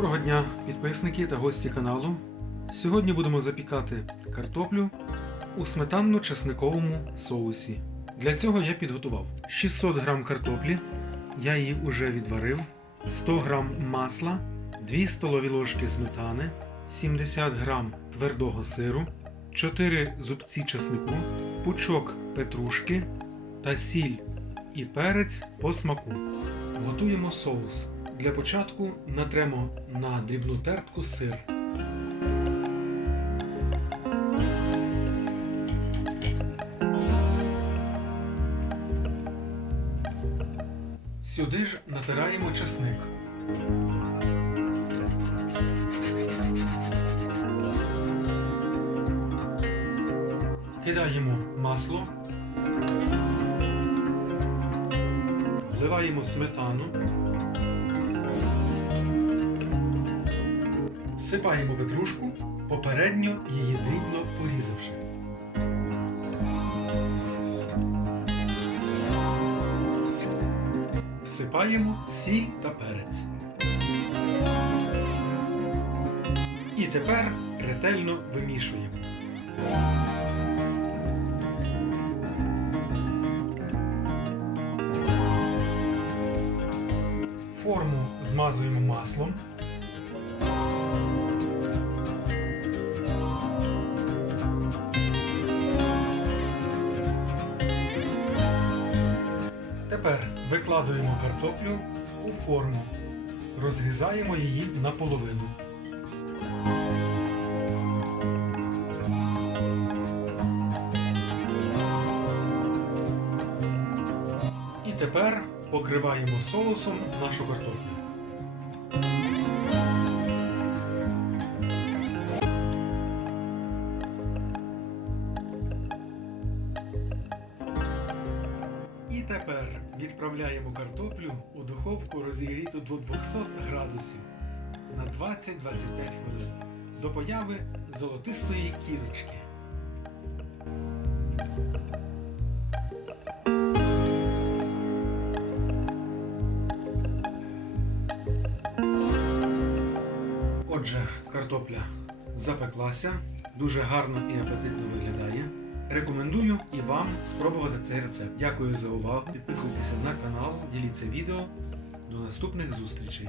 Доброго дня, підписники та гості каналу. Сьогодні будемо запікати картоплю у сметанно-чесниковому соусі. Для цього я підготував 600 г картоплі, я її вже відварив, 100 г масла, 2 столові ложки сметани, 70 г твердого сиру, 4 зубці чеснику, пучок петрушки та сіль і перець по смаку. Готуємо соус. Для початку натремо на дрібну тертку сир. Сюди ж натираємо чесник. Кидаємо масло. Вливаємо сметану. Всипаємо петрушку, попередньо її дрібно порізавши. Всипаємо сіль та перець. І тепер ретельно вимішуємо. Форму змазуємо маслом. Викладуємо картоплю у форму, розрізаємо її наполовину. І тепер покриваємо соусом нашу картоплю. Тепер відправляємо картоплю у духовку розігріту до 200 градусів на 20-25 хвилин до появи золотистої кірочки. Отже, картопля запеклася, дуже гарно і апетитно виглядає. Рекомендую і вам спробувати цей рецепт. Дякую за увагу. Підписуйтеся на канал, діліться відео. До наступних зустрічей!